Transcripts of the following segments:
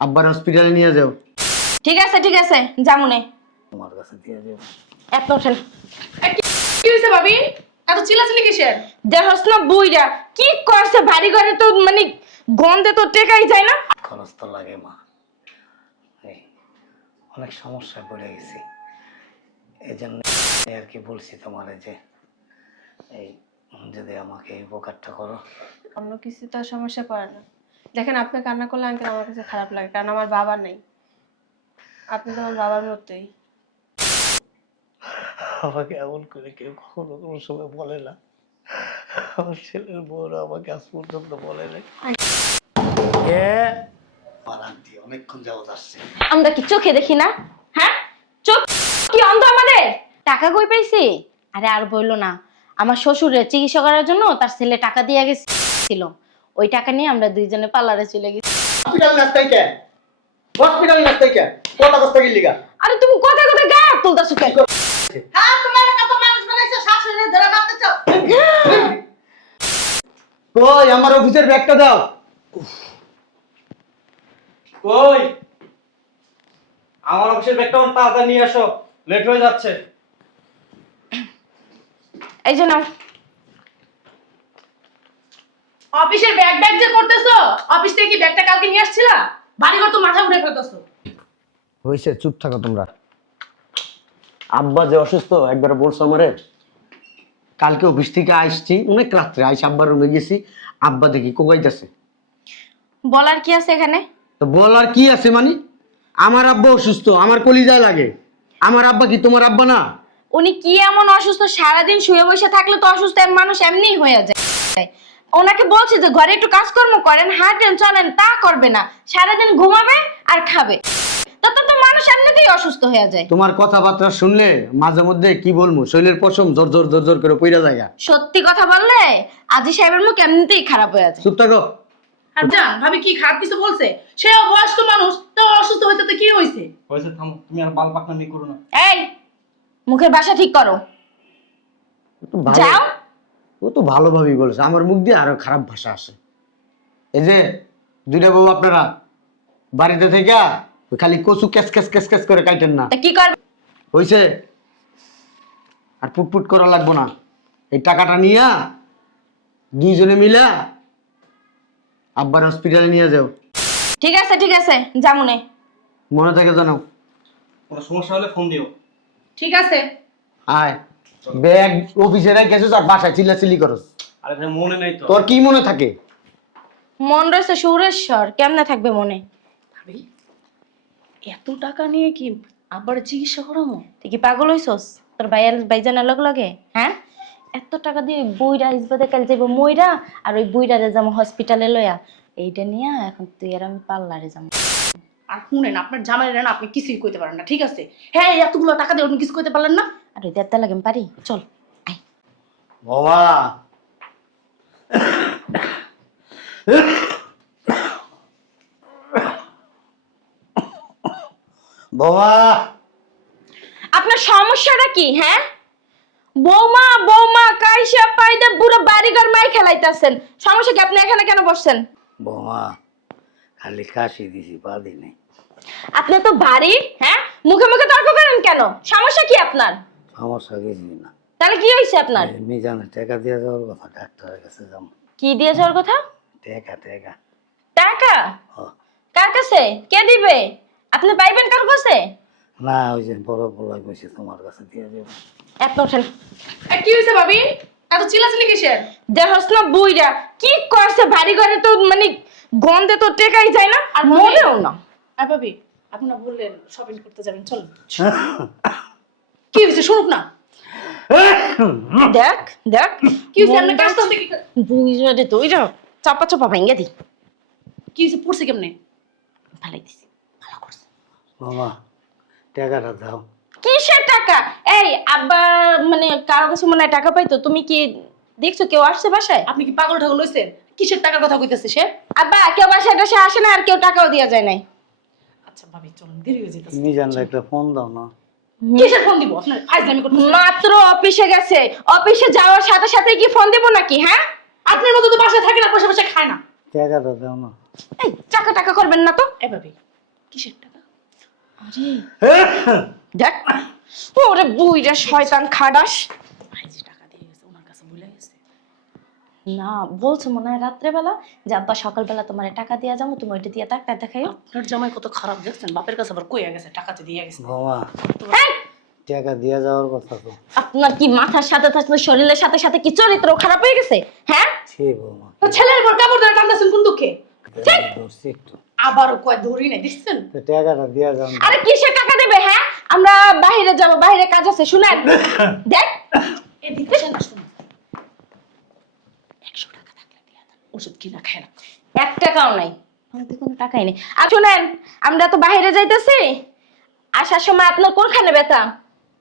আব্বার হসপিটালে নিয়ে যাও। ঠিক আছে ঠিক আছে জামুনে তোমার কাছে দিয়ে যাও। এত ওঠেন কি হয়েছে ভাবি? এত চিল্লাচিল্লি কিসের? দেখস না বুইরা কি করছে বাড়ি ঘরে তো মানে গন্ধে তো টেকাই যায় না। খরচ তো লাগে মা। এই অনেক সমস্যায় পড়ে গেছি। এই জন্য আর কি বলছি তোমার যে এই যদি আমাকে এই উপকারটা করো। অন্য কিছু তো সমস্যা পড়ে না। দেখেন আপনি কান্না করলে আঙ্কেল আমার কাছে খারাপ লাগে? কারণ আমার বাবা নেই। আপনি তো আমার বাবার মতোই। আমাকে এমন করে কেউ কখনো কোনো সময় বলে না। আমার ছেলের বউরা আমাকে আজ পর্যন্ত বলে নাই। কে? অনেকক্ষণ যাবত আসছে। আমরা কি চোখে দেখি না? হ্যাঁ? চোখ কি অন্ধ আমাদের? টাকা কই পাইছি? আরে আর বলল না। আমার শ্বশুরের চিকিৎসা করার জন্য তার ছেলে টাকা দিয়ে গেছিল। ওই টাকা নিয়ে আমরা দুইজনে পার্লারে চলে গেছি। হসপিটাল নাস্তাই কে হসপিটাল নাস্তাই কে কত কষ্ট কি লিগা আরে তুমি কোথায় কোথায় গায়ে তুলতেছো কেন? হ্যাঁ তোমার কত মানুষ বানাইছে? শাশুড়ি ধরে ভাবতেছ? কই আমার অফিসের ব্যাগটা দাও। কই? আমার অফিসের ব্যাগটা তাড়াতাড়ি নিয়ে আসো। লেট হয়ে যাচ্ছে। এই যে নাও। অফিসের ব্যাগ ব্যাগ যে করতেছো অফিস থেকে কি ব্যাগটা কালকে নিয়ে আসছিলা? বাড়িঘর তো মাথা উঠে ফেলতেছো। হয়েছে চুপ থাকো তোমরা। আব্বা যে অসুস্থ একবার বলছো আমারে কালকে অফিস থেকে আসছি অনেক রাত্রে আইসি আব্বার রুমে গেছি আব্বা দেখি কোকাইতেছে। বলার কি আছে এখানে? তো বলার কি আছে মানে? আমার আব্বা অসুস্থ আমার কলিজায় লাগে। আমার আব্বা কি তোমার আব্বা না? উনি কি এমন অসুস্থ? সারাদিন শুয়ে বসে থাকলে তো অসুস্থ এক মানুষ এমনিই হয়ে যায়। ওনাকে বলছে যে ঘরে একটু কাজকর্ম করেন হাঁটেন চলেন তা করবে না। সারাদিন ঘুমাবে আর খাবে। তত তো মানুষ এমনিতেই অসুস্থ হয়ে যায়। তোমার কথাবার্তা শুনলে মাঝে মধ্যে কি বলব শরীরের পশম জোর জোর জোর জোর করে পইরা যায় সত্যি কথা বললে আজি সাহেবের মুখ এমনিতেই খারাপ হয়ে যায়। চুপ থাকো। আর জান ভাবি কি খারাপ কিছু বলছে? সেও বয়স্ক মানুষ তো অসুস্থ হইতে তো কি হয়েছে হয়েছে থামো তুমি আর বাল পাকনামি করো না। এই মুখের ভাষা ঠিক করো। ভালো- যাও। ও তো ভালোভাবেই বলেছে। আমার মুখ দিয়ে আরও খারাপ ভাষা আসে। এই যে দুইটা বউ আপনারা বাড়িতে থেকে খালি কচু ক্যাস ক্যাস ক্যাস ক্যাস করে কাইটেন না। কি করবে? হইছে আর পুটপুট করা লাগবো না। এই টাকাটা নিয়া দুইজনে মিলা আব্বার হসপিটালে নিয়ে যাও। ঠিক আছে ঠিক আছে জামুনে মনে থাকে জানাও কোনো সমস্যা হলে ফোন দিও। ঠিক আছে। আয়। ব্যাগ অফিসে আর বাসায় চিল্লা চিল্লি করস। আরে ভাই মনে নেই তো। তোর কি মনে থাকে? মন রয়েছে সুরেশ্বর কেমনে থাকবে মনে? ভাবি এত টাকা নিয়ে কি আবার চিকিৎসা করামো তুই কি পাগল হইছস? তোর ভাইয়ার ভাইজানের লগ লগে? হ্যাঁ? এত টাকা দিয়ে বইরা ইসবাদে কাল যাইব মইরা আর ওই বইরারে যাব হসপিটালে লইয়া। এইটা নিয়ে এখন তুই আর আমি পার্লারে যাব। আর শুনেন আপনার জামাই না আপনি কিছুই কইতে পারেন না ঠিক আছে? হ্যাঁ এতগুলো টাকা দিয়ে আপনি কিছু কইতে পারলেন না? আর ওই দেড়টা লাগে পারি? চল বাবা বাবা আপনার সমস্যাটা কি হ্যাঁ? বৌমা বৌমা কাইসা পাইদে পুরো বাড়িঘর মাই খেলাইতেছেন। সমস্যা কি আপনি এখানে কেন বসছেন? বাবা খালি কাশি দিছি বাদি নেই। আপনি তো বাড়ি হ্যাঁ? মুখে মুখে তর্ক করেন কেন? সমস্যা কি আপনার? সমস্যা কিছুই না। তাহলে কি হয়েছে আপনার? মিজানে টাকা দিয়ে যাওয়ার কথা ডাক্তারের কাছে যাম কি দিয়ে যাওয়ার কথা? টাকা টাকা। টাকা? ও, কার কাছে? কে দিবে? আপনি পাইবেন কার কাছে? না ওই যে বড় বলাই বসে তোমার কাছে দিয়ে যাব। এক ওঠেন কি হয়েছে ভাবি? এত চিল্লাচিল্লি কিসের? দেখস না বুইরা। কি করছে বাড়ি ঘরে তো মানে গন্ধে তো টেকাই যায় না আর মনেও না। আর ভাবি আপনারা বললেন শপিং করতে যাবেন চলুন। কি হয়েছে? শুনুক না। দেখ দেখ কি হয়েছে? আপনি কাজ করতে কি বুইরা রে তুই চাপা চাপা ভেঙে দি কি হয়েছে? পড়ছে কেমনে? ভালাই দিছি। ভালো করছে। বাবা টাকাটা দাও। কিসের টাকা? এই আব্বা মানে কারও কাছে মনে হয় টাকা পাইতো। তুমি কি দেখছ কেউ আসছে বাসায়? আপনি কি পাগল ঠাগল হয়েছেন কিসের টাকার কথা কইতেছে সে? আব্বা কেউ বাসায় টাসে আসে না আর কেউ টাকাও দেওয়া যায় নাই। আচ্ছা ভাবি চলুন দেরি হয়ে যেতেছে মিজানরা একটা ফোন দাও না। কিসের ফোন দিব? আপনার ফাইজলামি করতে মাত্র অফিসে গেছে। অফিসে যাওয়ার সাথে সাথে কি ফোন দিব নাকি হ্যাঁ? আপনার মতো তো বাসায় থাকে না বসে বসে খায় না। টাকাটা দাও না। এই টাকা টাকা করবেন না তো। এভাবে ভাবি কিসের টাকা? আরে দেখ ওরে বুইরা শয়তান খাডাস ভাই যে টাকা দিয়ে গেছে ওনার কাছে ভুলে গেছে না বলছো মনে হয় রাত্রেবেলা যে আব্বা সকালবেলা তোমার টাকা দিয়া যাব তুমি ওইটা দিয়ে ডাক্তার দেখাইও। আপনার জামাই কত খারাপ দেখছেন? বাপের কাছে আবার কইয়া গেছে টাকা যে দিয়ে গেছে। হ্যাঁ টাকা দিয়ে যাওয়ার কথা তো। আপনার কি মাথার সাথে সাথে শরীরের সাথে সাথে কি চরিত্র খারাপ হয়ে গেছে? হ্যাঁ? ছি বৌমা। তো ছেলের উপর কাপড় ধরে টানতেছেন কোন দুঃখে? আবারও কয় ধরি নাই দেখছেন? তো টাকাটা দিয়ে যান। আরে কিসের টাকা দেবে হ্যাঁ? আমরা বাইরে যাব বাইরে কাজ আছে শুনেন। দেখ। এদিকে শুনুন একশো টাকা থাকলে দিয়ে দেন ওষুধ কিনা খায় না। এক টাকাও নাই। আমাদের কোনো টাকাই নেই। আর শুনেন আমরা তো বাইরে যাইতেছি। আসার সময় আপনার কোনখানে ব্যথা?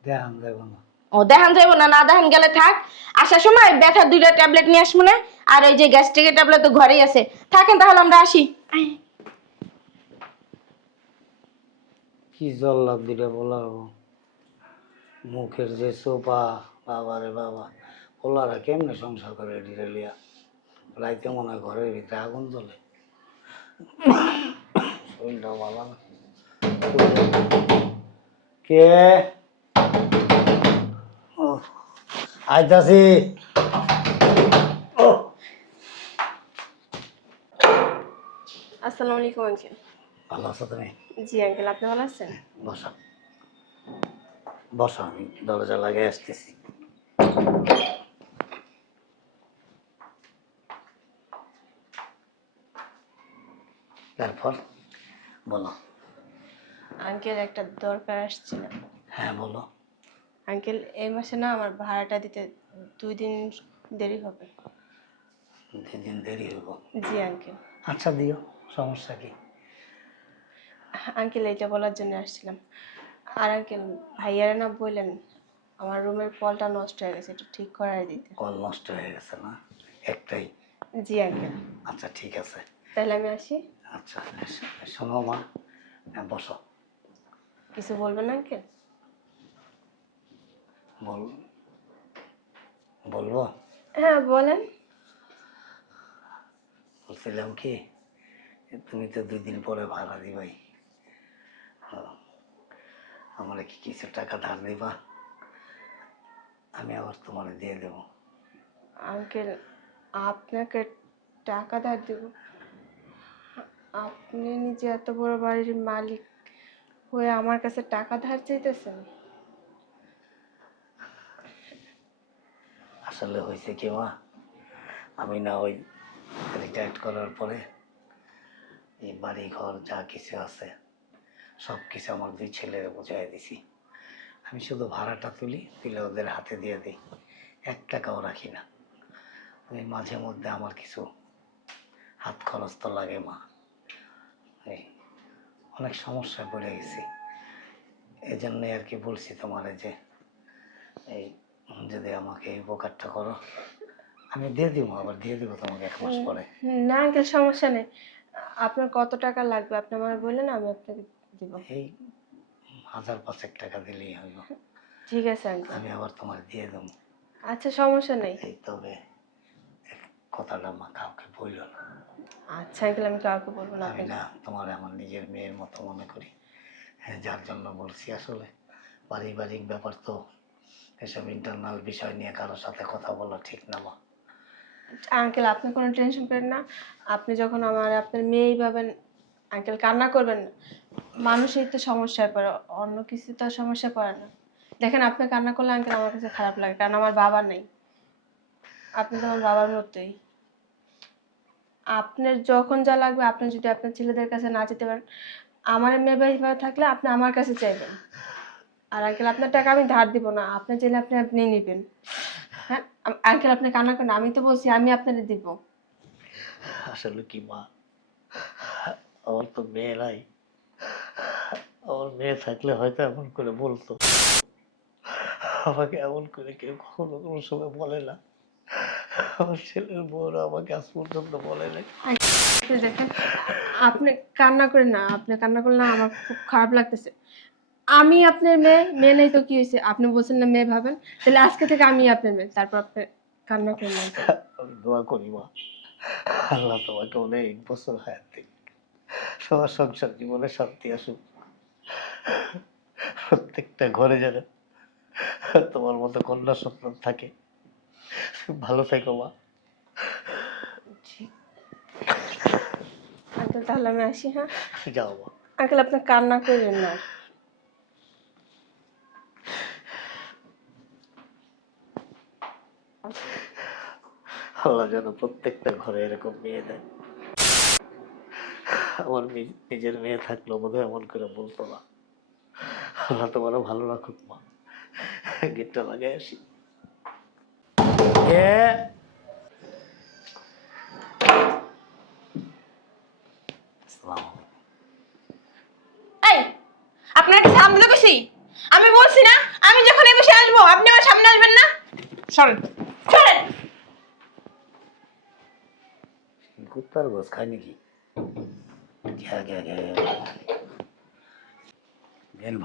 দেখান যাব না। ও দেখান যাইব না না দেখান গেলে থাক। আসার সময় ব্যথার দুইটা ট্যাবলেট নিয়ে আসব না। আর ওই যে গ্যাস্ট্রিকের ট্যাবলেট তো ঘরেই আছে। থাকেন তাহলে আমরা আসি। কি জল্লাদ দিলে বলার মুখের যে সোপা বাবা রে বাবা। ওলারা কেমনে সংসার করে এটিরে লিয়া রাইতে মনে হয় ঘরের ভিতরে আগুন জ্বলে। শরীরটাও ভালো না। কে? ও আইতাছি। আসসালামু আলাইকুম আঙ্কেল। ভালো আছো তুমি? জি আঙ্কেল আপনি ভালো আছেন? বসা। বসা আমি দরজা লাগিয়ে আসতেছি। তারপর বলো। আঙ্কেল একটা দরকার আসছিল। হ্যাঁ বলো। আঙ্কেল এই মাসে না আমার ভাড়াটা দিতে দুই দিন দেরি হবে। দুই দিন দেরি হইব? জি আঙ্কেল। আচ্ছা দিও সমস্যা কি? আঙ্কেল এইটা বলার জন্য আসছিলাম। আর আঙ্কেল ভাইয়ারা না বললেন আমার রুমের কলটা নষ্ট হয়ে গেছে একটু ঠিক করাই দিতে। কল নষ্ট হয়ে গেছে না? একটাই? জি আঙ্কেল। আচ্ছা ঠিক আছে। তাহলে আমি আসি। শোনো মা হ্যাঁ, বসো। কিছু বলবেন আঙ্কেল? বল বলব? হ্যাঁ বলেন। বলছিলাম কি তুমি তো দুই দিন পরে ভাড়া দিবাই। আমার কি কিছু টাকা ধার দিবা আমি আবার তোমার দিয়ে দেব। আঙ্কেল আপনাকে টাকা ধার দেব? আপনি নিজে এত বড় বাড়ির মালিক হয়ে আমার কাছে টাকা ধার চাইতেছেন? আসলে হয়েছে কি, মা? আমি না ওই রিটায়ার্ড করার পরে এই বাড়ি ঘর যা কিছু আছে, সব কিছু আমার দুই ছেলের বুঝাই দিছি। আমি শুধু ভাড়াটা তুলি, তুলে ওদের হাতে দিয়ে দিই। এক টাকাও রাখি না। ওই মাঝে মধ্যে আমার কিছু হাত খরচ তো লাগে, মা। অনেক সমস্যায় পড়ে গেছি। এই জন্যই আর কি বলছি তোমারে যে এই যদি আমাকে এই উপকারটা করো আমি দিয়ে দিব আবার দিয়ে দিব তোমাকে এক মাস পরে। না আঙ্কেল সমস্যা নেই। আপনার কত টাকা লাগবে? আপনি আমার বললেন আমি আপনাকে দিব। এই হাজার পাঁচেক টাকা দিলেই হইব। ঠিক আছে আঙ্কেল। আমি আবার তোমার দিয়ে দেবো। আচ্ছা সমস্যা নেই। তবে কথাটা মা কাউকে বইল না। আচ্ছা আঙ্কেল আমি কাউকে বলব না আমি না তোমার আমার নিজের মেয়ের মতো মনে করি। হ্যাঁ যার জন্য বলছি আসলে। পারিবারিক ব্যাপার তো এসব ইন্টারনাল বিষয় নিয়ে কারোর সাথে কথা বলা ঠিক না মা। আঙ্কেল আপনি কোনো টেনশন করেন না। আপনি যখন আমার আপনার মেয়েই পাবেন আঙ্কেল কান্না করবেন না। মানুষই তো সমস্যায় পড়ে অন্য কিছু তো আর সমস্যায় পড়ে না। দেখেন আপনি কান্না করলে আঙ্কেল আমার কাছে খারাপ লাগে কারণ আমার বাবা নেই। আপনি তো আমার বাবার মতোই। আপনার যখন যা লাগবে, আপনি যদি আপনার ছেলেদের কাছে না যেতে পারেন, আমার মেয়ে ভাই থাকলে আপনি আমার কাছে চাইবেন। আর আঙ্কেল, আপনার টাকা আমি ধার দিব না, আপনি চাইলে আপনি আপনি নেবেন। হ্যাঁ? আঙ্কেল, আপনি কান্না করেন আমি তো বলছি, আমি আপনাদের দিব। আসলে কি মা? আমার তো মেয়ে নাই। আমার মেয়ে থাকলে হয়তো এমন করে বলতো। আমাকে এমন করে কেউ কখনো কোনো সময় বলে না। আমার ছেলের বউরা আমাকে আজ পর্যন্ত বলে নাই। আপনি দেখেন আপনি কান্না করেন না আপনি কান্না করলে না আমার খুব খারাপ লাগতেছে। আমি আপনার মেয়ে মেয়ে নেই তো কি হয়েছে? আপনি বলছেন না মেয়ে ভাবেন তাহলে আজকে থেকে আমি আপনার মেয়ে তারপর আপনি কান্না করেন না। আমি দোয়া করি মা। আল্লাহ তোমাকে অনেক বছর হায়াত দিক। সবার সংসার জীবনে শান্তি আসুক। প্রত্যেকটা ঘরে যেন তোমার মতো কন্যা সন্তান থাকে। ভালো থেকো মা। আঙ্কেল তাহলে আমি আসি হ্যাঁ? যাও মা। আঙ্কেল আপনি কান্না করবেন না। আল্লাহ যেন প্রত্যেকটা ঘরে এরকম মেয়ে দেয়। আমার নিজের মেয়ে থাকলেও বোধহয় এমন করে বলতো না। আল্লাহ তোমারও ভালো রাখুক মা। গেটটা লাগাই আসি। আপনার কাছে আমি কইছি আমি বলছি না আমি যখন এই বসে আসব আপনি আমার সামনে আসবেন না? সরেন সরেন কুত্তার গোস খায় নাকি?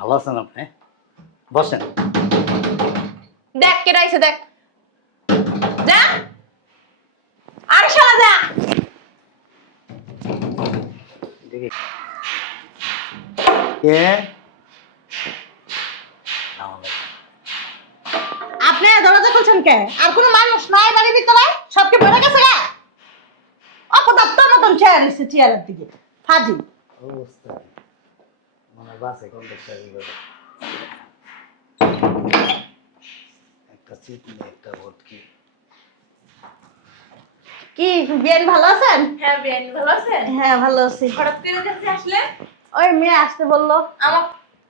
ভালো আছেন আপনি? বসেন। দেখ কে রাইছে দেখ। দেখি। কে? আপনি দরজা খুলছেন কে? আর কোনো মানুষ নাই বাড়ির ভিতরে? সবকে ভরে গেছে গা অপদার্থ মতন চেয়ার এসে চেয়ারের দিকে। ফাজিল অবস্থা। মানে বাসে কন্ডাক্টার একটা চিপ নিয়ে একটা ভর্তি কি বিয়ান ভালো আছেন? হ্যাঁ বিয়ানি ভালো আছেন? হ্যাঁ ভালো আছি। হঠাৎ করে কাছে আসলে? ওই মেয়ে আসতে বলল। আমার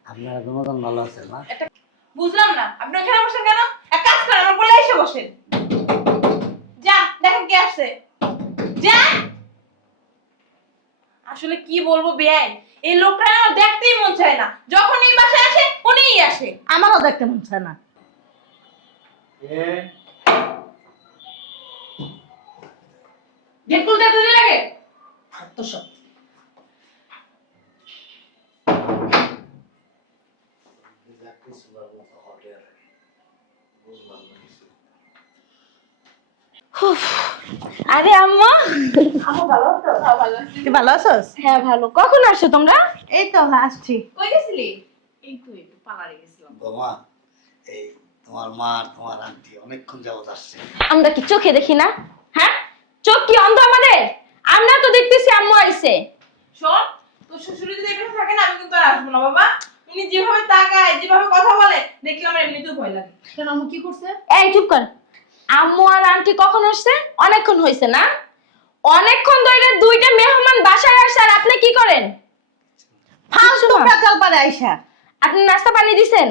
আপনারা দুজন ভালো আছেন না? বুঝলাম না। আপনি ওখানে বসেন কেন? এক কাজ করেন আমার কোলে এসে বসেন। যা দেখেন কে আসছে। যা! আসলে কি বলব বেআই এই লোকটা আমার দেখতেই মন চায় না। যখন এই বাসায় আসে উনিই আসে। আমারও দেখতে মন চায় না। গেট খুলতে তুলে লাগে? তো সব আরে আম্মা। তুই ভালো আছিস? হ্যাঁ ভালো। কখন আসছো তোমরা? এই তো আসছি। কই গেছিলি? এই তো একটু পার্লারে গেছিলাম। বোমা এই তোমার মা আর তোমার আন্টি অনেকক্ষণ যাবত আসছে। আমরা কি চোখে দেখি না? হ্যাঁ চোখ কি অন্ধ আমাদের? আমরা তো দেখতেছি আম্মু আইছে। শোন তোর শ্বশুর যদি এভাবে থাকে না আমি কিন্তু আর আসব না বাবা। উনি যেভাবে তাকায় যেভাবে কথা বলে দেখলে আমার এমনিতেও ভয় লাগে। কেন আমি কি করছে? এই চুপ কর। আম্মু আর আন্টি কখন আসছে? অনেকক্ষণ হয়েছে না? অনেকক্ষণ ধরে দুইটা মেহমান বাসায় আসছে আর আপনি কি করেন? ফালতু। পেঁচাল পারে আইসা। আপনি নাস্তা পানি দিছেন?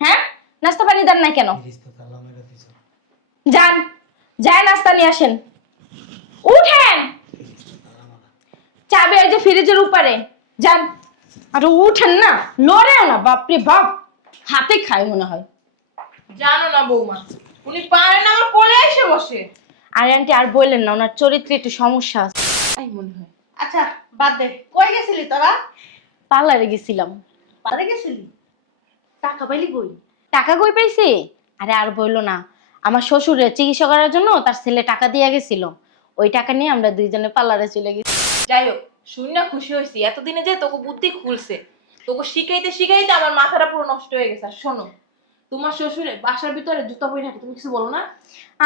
হ্যাঁ? নাস্তা পানি দেন না কেন? যান যায় নাস্তা নিয়ে আসেন। উঠেন। চাবি যে ফ্রিজের উপরে। যান। আর উঠেন না লড়েও না বাপরে বাপ। হাতে খায় মনে হয়। জানো না বৌমা উনি পারে না আমার কোলে এসে বসে। আর আন্টি আর বললেন না ওনার চরিত্রে একটু সমস্যা আছে। তাই মনে হয়। আচ্ছা বাদ দে। কই গেছিলি তোরা? পার্লারে গেছিলাম। পারে গেছিলি? টাকা পাইলি কই? টাকা কই পাইছি? আরে আর বলল না। আমার শ্বশুরের চিকিৎসা করার জন্য তার ছেলে টাকা দিয়ে গেছিল। ওই টাকা নিয়ে আমরা দুইজনে পার্লারে চলে গেছি। যাই হোক শুনি না খুশি হয়েছি এতদিনে যে তোকে বুদ্ধি খুলছে তোকে শিখাইতে শিখাইতে আমার মাথাটা পুরো নষ্ট হয়ে গেছে। আর শোনো তোমার শ্বশুরে বাসার ভিতরে জুতা পরে থাকে তুমি কিছু বলো না?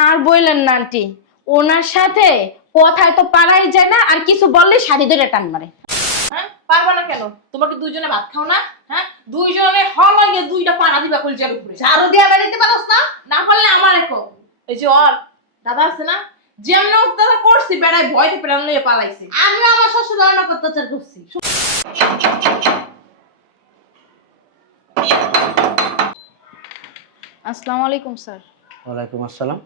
আর বললেন না আন্টি। ওনার সাথে কথায় তো পারাই যায় না আর কিছু বললে শাড়ি ধরে টান মারে। হ্যাঁ পারবা না কেন? তোমরা কি দুইজনে ভাত খাও না হ্যাঁ? দুইজনে হল লাগে দুইটা পাড়া দিবা কলজার উপরে। ঝাড়ু দিয়া বেড়াইতে পারস না? না পারলে আমার একো এই যে ওর দাদা আছে না? যেমন করছি বেড়ায় ভয়তে নিয়ে পালাইছে। আমিও আমার শ্বশুর অত্যাচার করছি। আসসালামু আলাইকুম স্যার। ওয়ালাইকুম আসসালাম।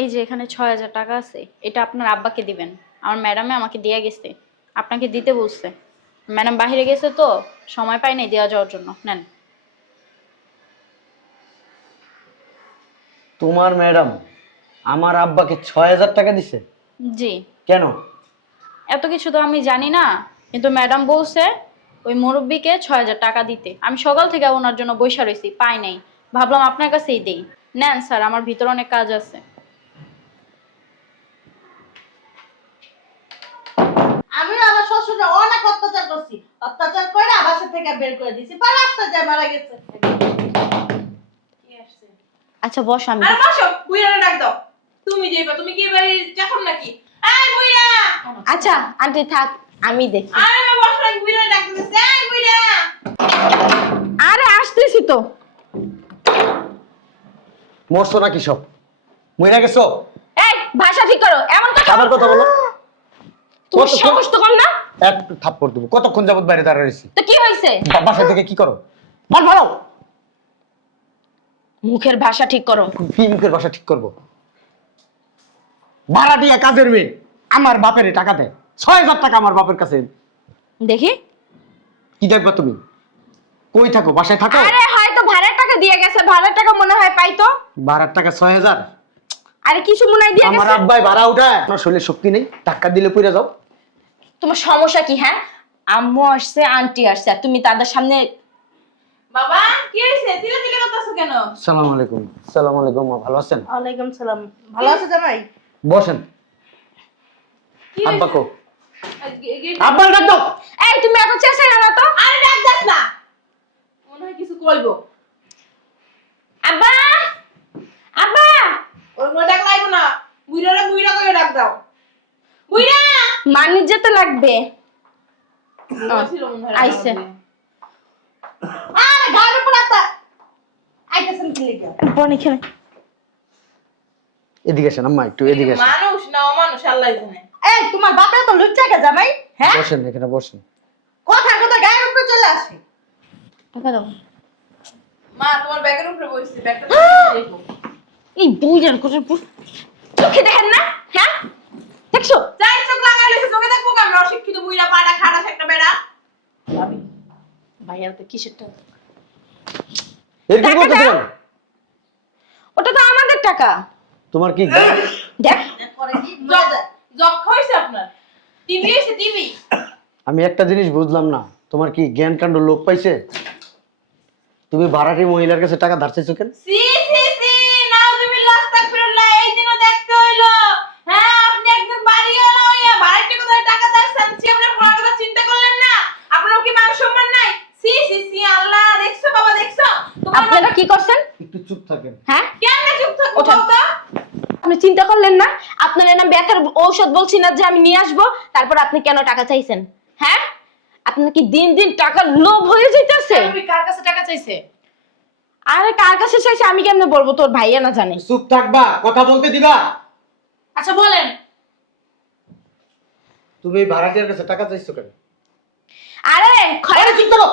এই যে এখানে ছয় হাজার টাকা আছে এটা আপনার আব্বাকে দিবেন। আমার ম্যাডামে আমাকে দিয়ে গেছে আপনাকে দিতে বলছে। ম্যাডাম বাইরে গেছে তো সময় পাই নাই দেওয়া যাওয়ার জন্য। নেন। তোমার ম্যাডাম আমার আব্বাকে ছয় হাজার টাকা দিছে? জি। কেন? এত কিছু তো আমি জানি না কিন্তু ম্যাডাম বলছে ওই মুরব্বীকে ছয় হাজার টাকা দিতে। আমি সকাল থেকে ওনার জন্য বৈশা রয়েছি পাই নাই। ভাবলাম আপনার কাছেই দেই। নেন স্যার আমার ভিতরে অনেক কাজ আছে। আমি আমার শ্বশুরে অনেক অত্যাচার করছি। অত্যাচার করে বাসা থেকে বের করে দিছি পরে রাস্তায় যায় মারা গেছে। আচ্ছা বস আমি। আরে বসো বুইরারে ডাক দাও। তুমি যাইবা তুমি কি বাড়ি চাকর নাকি? এই বুইরা আচ্ছা আন্টি থাক আমি দেখি আরে মা বসো আমি বুইরারে ডাক এই বুইরা আরে আসতেছি তো। মরছো নাকি সব? মহিলা গেছো? এই ভাষা ঠিক করো এমন কথা আবার কথা বলো? তুমি কতক্ষণ- সাহস তো কম না? একটু থাপ্পড় দেবো। কতক্ষণ যাবত বাইরে দাঁড়িয়ে রয়েছি? তো কি হয়েছে? বাসা থেকে কি করো? বল ভালো মুখের ভাষা ঠিক করো। কি মুখের ভাষা ঠিক করব? ভাড়া দিয়া কাজের মেয়ে আমার বাপের টাকা দেয় ছয় হাজার টাকা আমার বাপের কাছে। দেখি। কি দেখবা তুমি? কই থাকো বাসায় থাকো? আরে হয়তো ভাড়ার টাকা দিয়ে গেছে ভাড়ার টাকা মনে হয় পাইতো। ভাড়ার টাকা ছয় হাজার? আরে কিছু মনে হয় দিয়ে গেছে? আমার আব্বাই ভাড়া উঠায়। আপনার শরীরে শক্তি নেই টাকা দিলে পুড়ে যাও। তোমার সমস্যা কি হ্যাঁ? আম্মু আসছে আন্টি আসছে আর তুমি তাদের সামনে বাবা কি হইছে? তিলে তিলে করতেছো কেন? সালাম আলাইকুম। সালাম আলাইকুম মা ভালো আছেন? ওয়ালাইকুম সালাম। ভালো আছে জামাই? বসেন। কি আব্বা ডাক দাও। এই তুমি এত চেষ্টা না তো। আরে ডাক দাস না। মনে হয় কিছু কইবো। আব্বা! আব্বা! ওর মনে ডাক লাগবো না। বুইরারে বুইরা করে ডাক দাও। বুইরা মানিজ যেতে লাগবে। আইছে। আরে উপর আতা আইতেছেন কি লিখা বনি খেলে এদিকে আসেন আম্মা একটু এদিকে আসেন। মানুষ না অমানুষ আল্লাহ জানে। এই তোমার বাপে তো লুচ্চা কে জামাই? হ্যাঁ? বসেন এখানে বসেন। কথা কথা গায়ের উপরে চলে আসে। টাকা দাও। মা তোমার ব্যাগের উপরে বসছি ব্যাগটা দেখো এই চোখে দেখেন না? হ্যাঁ? দেখছ? যাই চোখ লাগাই চোখে দেখব কেমন অশিক্ষিত বুইরা পাড়া খাড়া একটা বেড়া। ভাবি ভাইয়ার তো কিসেরটা এর কি টাকা ওটা তো আমাদের টাকা। তোমার কি দেখ। আমি একটা জিনিস বুঝলাম না তোমার কি জ্ঞান কাণ্ড লোপ পাইছে? তুমি ভাড়াটি মহিলার কাছে টাকা ধার চাইছো কেন? সি সি সি নাউজুবিল্লাহ আস্তাগফিরুল্লাহ এই দিনও দেখতে হইল। হ্যাঁ আপনি একদম বাড়িওয়ালা হইয়া বাড়িতে কোথায় টাকা পড়ার কথা চিন্তা করলেন না। আপনার কি মান সম্মান নাই? সি সি সি আল্লাহ দেখছ বাবা দেখছ? আপনারা কি করছেন? একটু চুপ থাকেন। হ্যাঁ? কেন চুপ থাকব ওঠেন। আপনি চিন্তা করলেন না? আপনার না ব্যথার ঔষধ বলছি না যে আমি নিয়ে আসব তারপর আপনি কেন টাকা চাইছেন? হ্যাঁ? আপনার কি দিন দিন টাকার লোভ হয়ে যাইতেছে? কার কাছে টাকা চাইছে? আরে কার কাছে চাইছে আমি কেমনে বলব? তোর ভাইয়া না জানে। চুপ থাকবা কথা বলতে দিবা। আচ্ছা বলেন। তুমি এই ভাড়াটিয়ার কাছে টাকা চাইছো কেন? আরে খরে চুপ করো।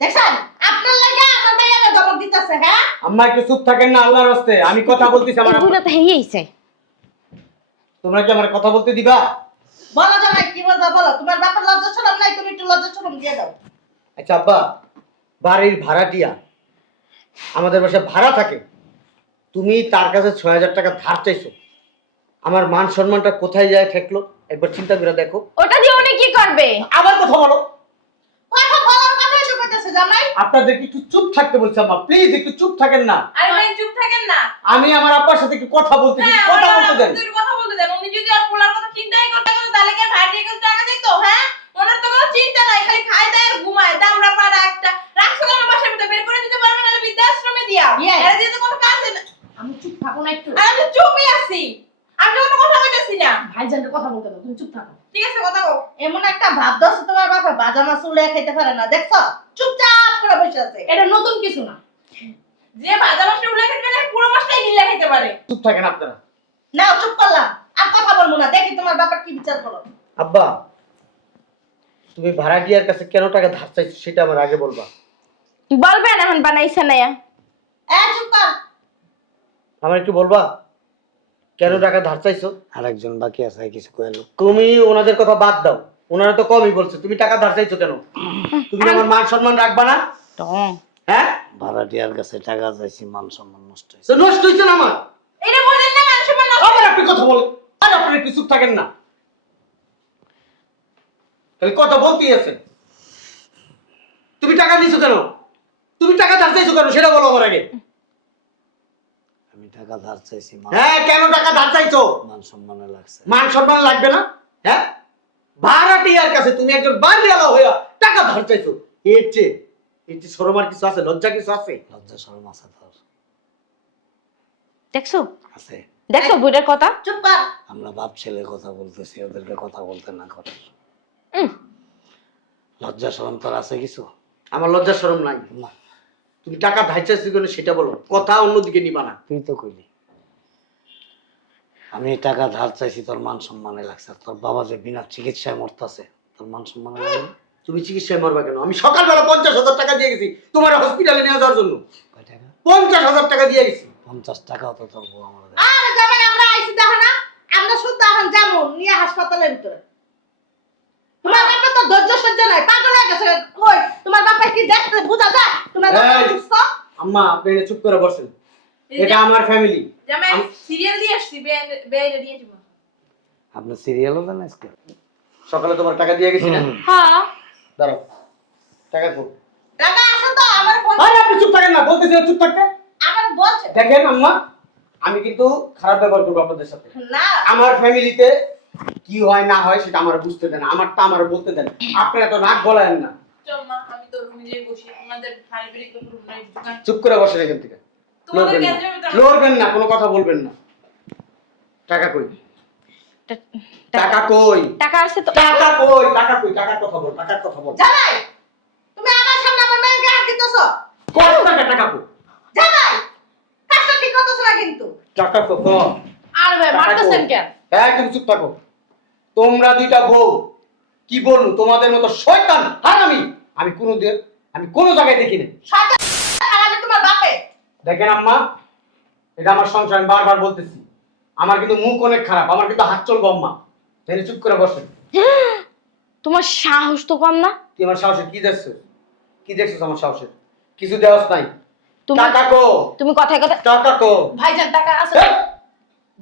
দেখছেন আপনার লাগে আমার মেয়েরা জবাব দিতেছে হ্যাঁ? আম্মা একটু চুপ থাকেন না আল্লাহর রাস্তে। আমি কথা বলতেছি আমার এগুলো তো তোমরা কি আমার কথা বলতে দিবা? বলো জামাই কি বলবা বলো। তোমার বাপের লজ্জা শরম নাই তুমি একটু লজ্জা শরম দিয়ে দাও। আচ্ছা আব্বা বাড়ির ভাড়াটিয়া আমাদের বাসায় ভাড়া থাকে। তুমি তার কাছে ছয় হাজার টাকা ধার চাইছো। আমার মান সম্মানটা কোথায় যায় ঠেকলো? একবার চিন্তা করে দেখো। ওটা দিয়ে উনি কি করবে? আবার কথা বলো। তো জামাই? আপনাদের একটু চুপ থাকতে বলছি আম্মা প্লিজ একটু চুপ থাকেন না। আরে ভাই চুপ থাকেন না। আমি আমার আব্বার সাথে একটু কথা বলতে হ্যাঁ কথা বলতে দেন। কথা বলতে দেন। উনি যদি আর পোলার কথা চিন্তাই করতে করতে তাহলে কি ভাইটির কাছে টাকা দিত হ্যাঁ? ওনার তো কোনো চিন্তা নাই খালি খায় দেয় আর ঘুমায়। দামড়া পাড়া একটা রাখছো কেন বাসার ভিতরে বের করে দিতে পারবে না বৃদ্ধাশ্রমে দিয়া. এরা দিয়ে তো কোনো কাজ না আমি চুপ থাকো না একটু। আমি চুপই আছি। আমি কোনো কথা বলতেছি না। ভাইজানকে কথা বলতে দাও তুমি চুপ থাকো। ঠিক আছে কথা বল। এমন একটা ভাব দছ তোমার বাপা বাজা মাছ উলে খাইতে পারে না দেখছ? চুপচাপ করে বসে আছে। এটা নতুন কিছু না। যে ভাজা মাছটা উল্লেখ খেতে পারে পুরো মাছটাই গিলে খেতে পারে। চুপ থাকেন আপনারা। নাও চুপ করলাম আর কথা বলব না দেখি তোমার বাপা কি বিচার করো। আব্বা তুমি ভাড়াটিয়ার কাছে কেন টাকা ধার চাইছো সেটা আমার আগে বলবা। বলবেন এখন বানাইছে না। এ চুপ কর। আমার একটু বলবা? কেন টাকা ধার চাইছো? আরেকজন বাকি আছে কিছু কইলো। তুমি ওনাদের কথা বাদ দাও। ওনারা তো কমই বলছে তুমি টাকা ধার চাইছো কেন? তুমি আমার মান সম্মান রাখবা না? হ্যাঁ? ভাড়াটিয়ার কাছে টাকা চাইছি মান সম্মান নষ্ট হয়েছে তো নষ্ট হয়েছে না আমার? এটা বলেন না মানুষ মানুষ আবার আপনি কথা বলেন আর আপনি কিছু থাকেন না। তাহলে কথা বলতেই আছে? তুমি টাকা দিছো কেন? তুমি টাকা ধার চাইছো কেন? সেটা বলো আমার আগে। আমি টাকা ধার চাইছি মান- হ্যাঁ কেন টাকা ধার চাইছো? মান সম্মানে লাগছে। মান সম্মান লাগবে না? হ্যাঁ? ভাড়াটিয়ার কাছে তুমি একজন বাড়িওয়ালা হইয়া টাকা ধার চাইছো। এর চেয়ে এর চেয়ে কিছু আছে? লজ্জা কিছু আছে? লজ্জা শরম আছে তোর। দেখছ? আছে। দেখছ বুইটার কথা? চুপ কর। আমরা বাপ ছেলে কথা বলতেছি ওদেরকে কথা বলতে না করে। উম, লজ্জা শরম তোর আছে কিছু? আমার লজ্জা শরম নাই। না। তুমি টাকা ধার চাইছো কেন সেটা বলো কথা অন্যদিকে নিবা না। তুই তো কইলি আমি টাকা ধার চাইছি তোর মান সম্মানে লাগছে। তোর বাবা যে বিনা চিকিৎসায় মরতাছে তোর মান সম্মানে লাগে না? তুমি চিকিৎসায় মরবা কেন? আমি সকালবেলা পঞ্চাশ হাজার টাকা দিয়ে গেছি তোমার হসপিটালে নিয়ে যাওয়ার জন্য। কয় টাকা? পঞ্চাশ হাজার টাকা দিয়ে গেছি। পঞ্চাশ টাকাও তো তোর বউ আমার দেয়। আরে জামাই আমরা আইছি দেখো না আমরা শুদ্ধ এখন যাব নিয়ে হাসপাতালের ভিতরে। তোমার বাপে তো ধৈর্য সহ্য নাই পাগল হয়ে গেছে। কই তোমার বাপে কি দেখতে বোঝা যায়? তোমার বাপে আম্মা আপনি চুপ করে বসেন। এটা আমার ফ্যামিলি জামাই সিরিয়াল দিয়ে আসছি বেয়ে দিয়ে দিব আপনি সিরিয়ালও দেন আজকে? সকালে তোমার টাকা দিয়ে গেছি না? হ্যাঁ। দাঁড়াও। টাকা তো টাকা তো আমার ফোন আরে আপনি চুপ থাকেন না বলতেছি চুপ থাকতে। আমার বলছে। দেখেন আম্মা আমি কিন্তু খারাপ ব্যবহার করব আপনাদের সাথে। না। আমার ফ্যামিলিতে কি হয় না হয় সেটা আমার বুঝতে দেন আমারটা আমার বলতে দেন আপনারা তো নাক গলায়েন না। চল মা আমি তো রুমে যেয়ে বসি। তোমাদের পারিবারিক রুম নাই দোকান চুপ করে বসেন এখান থেকে। তোমাদের লড়বেন না। গ্যাঞ্জামে লড়বেন না কোনো কথা বলবেন না। টাকা কই? টা- টাকা কই? টাকা আছে তো টাকা কই? টাকা কই? টাকার কথা বল টাকার কথা বল। জামাই! তুমি আমার সামনে আমার মেয়েকে হাত দিতেছো? কত টাকা টাকা কই? জামাই! কাজটা ঠিক করতেছো না কিন্তু। টাকা আর ভাই টাকা মারতেছেন কই? কেন? হ্যাঁ তুমি চুপ থাকো। তোমরা দুইটা বউ। কি বলব তোমাদের মতো শয়তান আর আমি। আমি কোনো দিন আমি কোনো জায়গায় দেখি না শয়তান আর তোমার বাপে। দেখেন আম্মা এটা আমার সংসার আমি বারবার বলতেছি। আমার কিন্তু মুখ অনেক খারাপ আমার কিন্তু হাত চলবো আম্মা তাহলে চুপ করে বসে তোমার সাহস তো কম না? তুই আমার সাহসে কি দেখছ? কি দেখছিস আমার সাহসে কিছু দেওয়াস নাই। টাকা কো। তুমি কথায় কথা টাকা কো। ভাইজান টাকা আছে।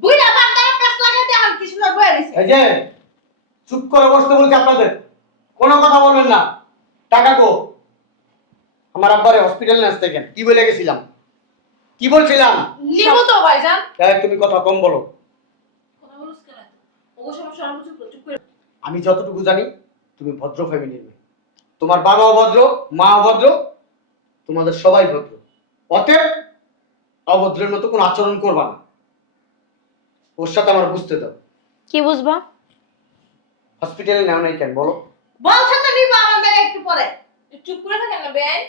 বুইরা বান্দারে পেছ লাগাই দিয়ে আমার কিছু বয়ে নিছে এই যে চুপ করে বসতে বলছি আপনাদের। কোনো কথা বলবেন না। টাকা কো। আমার আব্বারে হসপিটালে আসতে কেন কি বলে গেছিলাম? কি বলছিলাম? নিব তো ভাইজান। এই, তুমি কথা কম বলো। আমি যতটুকু জানি তুমি ভদ্র ফ্যামিলির মেয়ে। তোমার বাবাও ভদ্র মাও ভদ্র তোমাদের সবাই ভদ্র। অতএব অভদ্রের মতো কোনো আচরণ করবা না। ওর সাথে আমার বুঝতে দাও। কি বুঝবা? হসপিটালে নেও নাই কেন বলো। বলছে তো নিব আমার মেয়ে একটু পরে। চুপ করে থাকেন না বেআই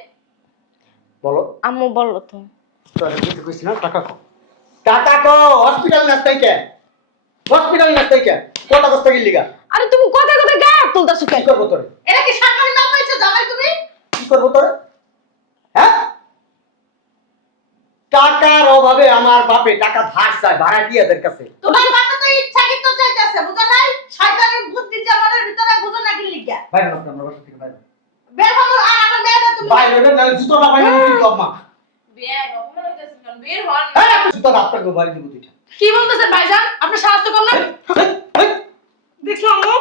বলো। আম্মু বলল তো। তোরা কিছু কইছি না টাকা কো টাকা কো হসপিটাল নাস্তাই কেন? হসপিটাল নাস্তাই কেন? কটা কষ্ট গিয়ে লিগা আরে তুমি কথায় গায়ে হাত তুলতেছো কি কেন করব তোরে? এটা কি সরকারি নাম পাইছো জামাই তুমি? কি করব তোরে? হ্যাঁ? টাকার অভাবে আমার বাপে টাকা ধার চায় ভাড়াটিয়াদের কাছে। তোমার বাপে তো ইচ্ছাকৃত চাইতেছে বুঝো নাই? শয়তানের বুদ্ধি যে মনের ভিতরে বুঝো না কি লিখা। বাইরে না আমার বাসা থেকে বাইরে। বের হব আর আমার মেয়েটা তুমি। বাইরে না তাহলে জুতো না বাইরে কিন্তু আম্মা বেআই অপমান হইতেছেন কেন বের হন এই আপনি জুতো আপনাকে বাড়ি দিব দুইটা। কি বলতেছেন ভাইজান? আপনার তো কম না? দেখছ আম্মু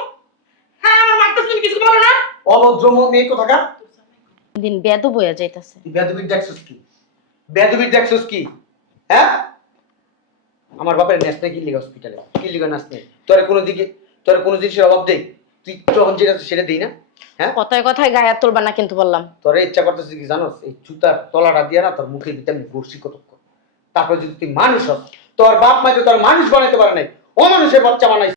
হ্যাঁ আমার মারতে তুমি কিছু বলো না। অভদ্র মেয়ে কোথাকার? দিন বেদ বইয়া যাইতাছে। বেদবির দেখছিস কি? বেদবির দেখছিস কি? হ্যাঁ? আমার বাপের ন্যাশনাল কি লিগে হসপিটালে কি লিগে ন্যাশনাল তোর কোনো দিকে তোর কোনো জিনিসের অভাব দেই তুই যখন যেটা সেটা দিই না হ্যাঁ? কথায় কথায় গায়ে হাত তুলবা না কিন্তু বললাম। তোর ইচ্ছা করতেছিস কি জানোস? এই জুতার তলাটা দিয়ে না তোর মুখের ভিতরে আমি বসি কতক্ষণ তারপরে যদি তুই মানুষ হস তোর বাপ মা তো তোর মানুষ বানাইতে পারে নাই অমানুষের বাচ্চা বানাইছে।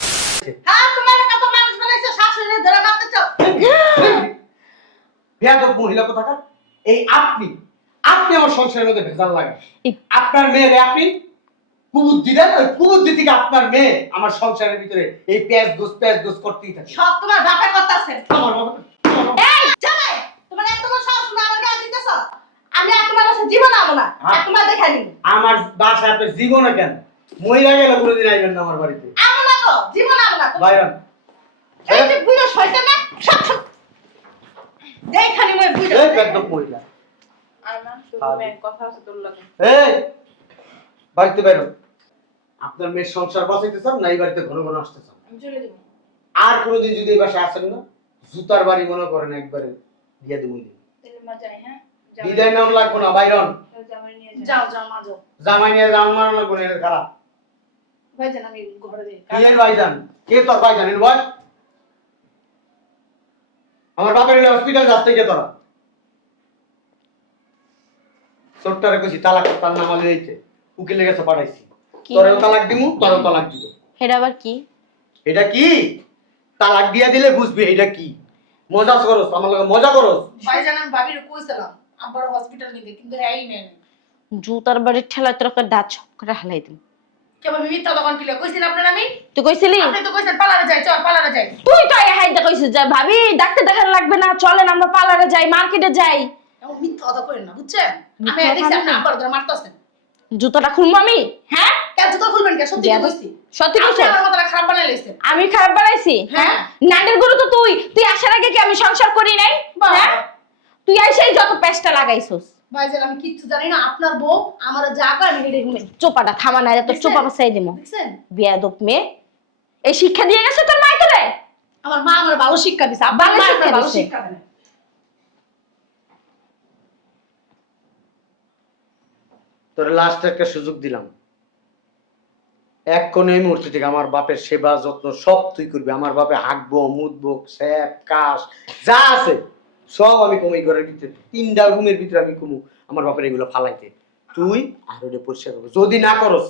হ্যাঁ তোমার কত মানুষ বানাইছে শাশুড়ি ধরে মারতে চাও? বেয়াদব মহিলা কোথাকার? এই আপনি আপনি আমার সংসারের মধ্যে ভেজাল লাগে আপনার মেয়েরে আপনি কুবুদ্ধি দেন ওই কুবুদ্ধি থেকে আপনার মেয়ে আমার সংসারের ভিতরে এই প্যাঁচ দোষ প্যাঁচ দোষ করতেই থাকে। সব তোমার বাপের কথা আছে। আমার বাবা- এই জামাই তোমার এত বড় সাহস না আমার গায়ে দিতেছ? আমি আর তোমার কাছে জীবন আবো না আর তোমার দেখা নিব আমার বাসায় আপনার জীবনে কেন? মহিলা গেলে কোনোদিন আইবেন না আমার বাড়িতে। আবো না তো জীবন আবো না বাইরান। এই যে বুড়ো শয়তান না সব সব দেখানি মই বুড়ো একদম মহিলা। আর না তোর কথা আছে তোর লাগে। এই বাড়িতে বেরো আপনার মেয়ের সংসার বাঁচাইতে চান না এই বাড়িতে ঘন ঘন আসতে চান? আমি চলে যাব। আর কোনোদিন যদি এই বাসায় আসেন না জুতার বাড়ি মনে করেন একবারে দিয়ে দেবো তাহলে মা যাই হ্যাঁ? বিদায় নাম লাগবো না বাইরন যাও যাও মা যাও। জামাই নিয়ে এটা খারাপ। ভাইজান আমি ঘরে যাই। কি ভাইজান? কে তোর ভাইজান এর বল আমার বাপের হসপিটাল যাচ্ছে কে তোরা। ছোট্টারে কইছি তালাক তার নাম আলে পাঠাইছি। কি? তোরেও তালাক দিমু? তোরেও তালাক দিব। এটা আবার কি? এটা কি? তালাক দিয়া দিলে বুঝবি এটা কি। মজা করস আমার লগে মজা করস। ভাইজান আমি ভাবির কইছিলাম আবার হসপিটাল নিতে কিন্তু নেন। জুতার বাড়ির ঠেলায় তোর দাঁত সব করে হালাই দিন কেবল মিথ্যা দোকান কিলে কইছিল আপনার আমি? তুই কইছিলি? আপনি তো কইছেন পালারে যাই চল পালারে যাই। তুই তো আগে হাইতে কইছিস যে ভাবি ডাক্তার দেখানো লাগবে না চলেন আমরা যাই মার্কেটে যাই। মিথ্যা কথা কইেন না বুঝছেন? আমি দেখছি আপনি আব্বার ধরে মারতাছেন। জুতোটা খুলবো আমি? হ্যাঁ? জুতো খুলবেন কে? সত্যি কইছি সত্যি আপনি আমার মতটা খারাপ বানাই লইছেন। আমি খারাপ বানাইছি? হ্যাঁ। নান্ডের গুরু তো তুই। তুই আসার আগে কি আমি সংসার করি নাই? হ্যাঁ? তুই আইসাই যত পেস্টটা লাগাইছস। ভাইজান আমি কিচ্ছু জানি না আপনার বউ আমার যা করে হেডে চোপাটা থামা না তো চোপা বাসাই দিমু। বিয়াদব মেয়ে। এই শিক্ষা দিয়ে গেছে তোর মাই তোরে? আমার মা আমার ভালো শিক্ষা দিছে। আব্বা মা আমার ভালো শিক্ষা দেয়। তোর লাস্ট একটা সুযোগ দিলাম। এক কোণে এই মুহূর্তে থেকে আমার বাপের সেবা যত্ন সব তুই করবি। আমার বাপে হাঁকবো মুদবো স্যাপ কাশ যা আছে সব আমি কমি ঘরের ভিতরে তিনটা রুমের ভিতরে আমি কমু আমার বাপের এগুলো ফালাইতে। তুই আর ওটা পরিষ্কার করব। যদি না করস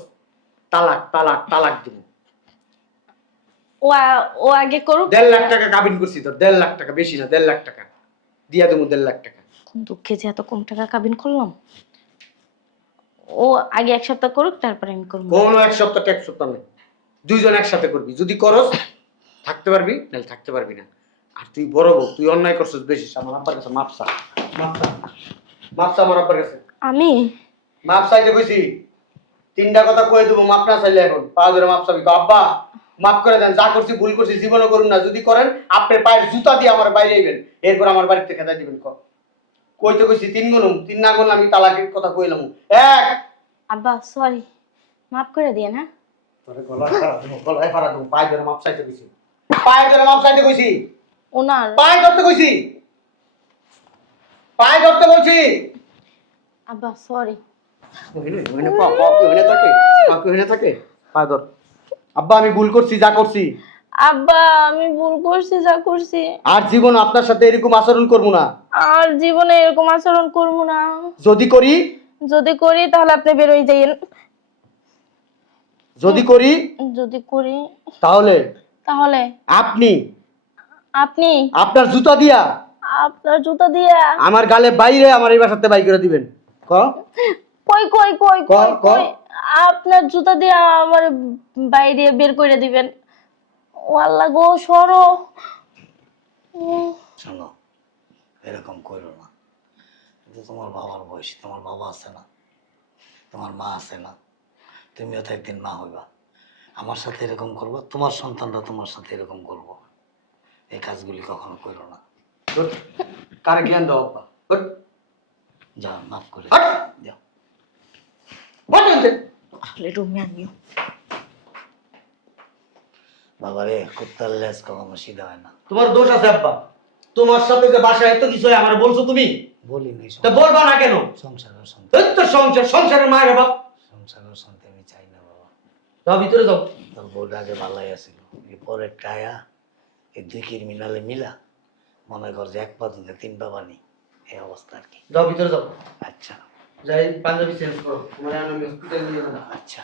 তালাক তালাক তালাক দিব। ও ও আগে করুক। দেড় লাখ টাকা কাবিন করছি তোর দেড় লাখ টাকা বেশি না দেড় লাখ টাকা। দিয়া দেবো দেড় লাখ টাকা। দুঃখে যে এত কম টাকা কাবিন করলাম। ও আগে এক সপ্তাহ করুক তারপরে আমি করব। কোনো এক সপ্তাহ এক সপ্তাহ নেই। দুইজন একসাথে করবি। যদি করস থাকতে পারবি নাহলে থাকতে পারবি না। আর তুই বড় বউ তুই অন্যায় করছিস বেশি আমার আব্বার কাছে মাপসা মাপসা মাপসা আমার আব্বার কাছে। আমি? মাপ চাইতে কইছি তিনটা কথা কয়ে দেবো মাপ না চাইলে এখন পা ধরে মাপ চাবি। আব্বা মাফ করে দেন যা করছি ভুল করছি জীবনও করুন না। যদি করেন আপনার পায়ের জুতা দিয়ে আমার বাইরে আইবেন। এরপর আমার বাড়িতে খেতে দিবেন ক কইতে কইছি তিন গুণম তিন না গুণ আমি তালাকের কথা কইলাম। এক। আব্বা সরি মাফ করে দিয়ে না তোরে গলায় ফাড়া দেবো, গলায় ফাড়া দেবো, পায়ে ধরে মাপ চাইতে কইছি। পায়ে ধরে মাপ চাইতে কইছি। ওনার। পায়ে ধরতে কইছি। পায়ে ধরতে বলছি। আব্বা সরি ওখানে ওখানে থাকে পা ওখানে থাকে। পায়ে ধর। আব্বা আমি ভুল করছি যা করছি। আব্বা আমি ভুল করছি যা করছি। আর জীবন আপনার সাথে এরকম আচরণ করব না। আর জীবনে এরকম আচরণ করব না। যদি করি? যদি করি তাহলে আপনি বেরোই যাইয়েন। যদি করি? যদি করি। তাহলে? তাহলে? আপনি? আপনি? আপনার জুতা দিয়া। আপনার জুতা দিয়ে। আমার গালে বাইরে আমার এই বাসাতে বাই করে দিবেন। ক? কই কই কই কই? আপনার জুতা দিয়া আমার বাইরে বের করে দিবেন। ও আল্লাহ গো সরো। উম, শোনো এরকম করো না। কিন্তু তোমার বাবার বয়স তোমার বাবা আছে না তোমার মা আছে না তুমিও তো একদিন মা হইবা। আমার সাথে এরকম করব তোমার সন্তানরা তোমার সাথে এরকম করব। এই কাজগুলি কখনো করো না। কারে জ্ঞান দাও যা মাফ করে হাট এখান থেকে। রুমে আনিও। বাবারে কুত্তার লেজ কখনো সিধা হয় না। তোমার দোষ আছে আব্বা। তোমার সাথে যে বাসায় এত কিছু হয় আমার বলছো তুমি? বলি নাই তা বলবা না কেন? সংসারের শান্তি এই তো সংসার সংসারের মায়ের বাপ সংসারের শান্তি আমি চাই না বাবা। যাও ভিতরে যাও। তোর বউটা আগে ভালাই আছিল। এই পরের টায়া এই দুই ক্রিমিনালে মিলা মনে কর যে এক পা দুধে তিন পা বানি। এই অবস্থা আর কি। যাও ভিতরে যাও। আচ্ছা। যাই পাঞ্জাবি চেঞ্জ করো। তোমার আমি হসপিটাল নিয়ে যাব আচ্ছা।